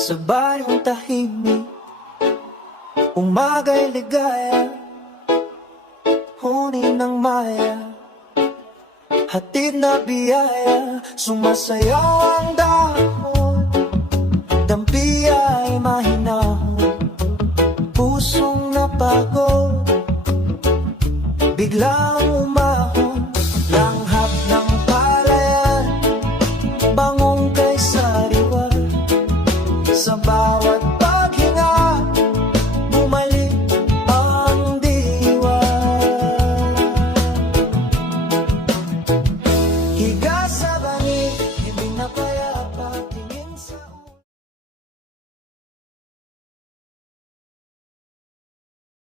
Sa bayong tahimik, umaga'y ligaya, hunin ng maya, hatid na biyaya. Sumasayaw ang dahon, dampi ay mahinahon, pusong napagod, bigla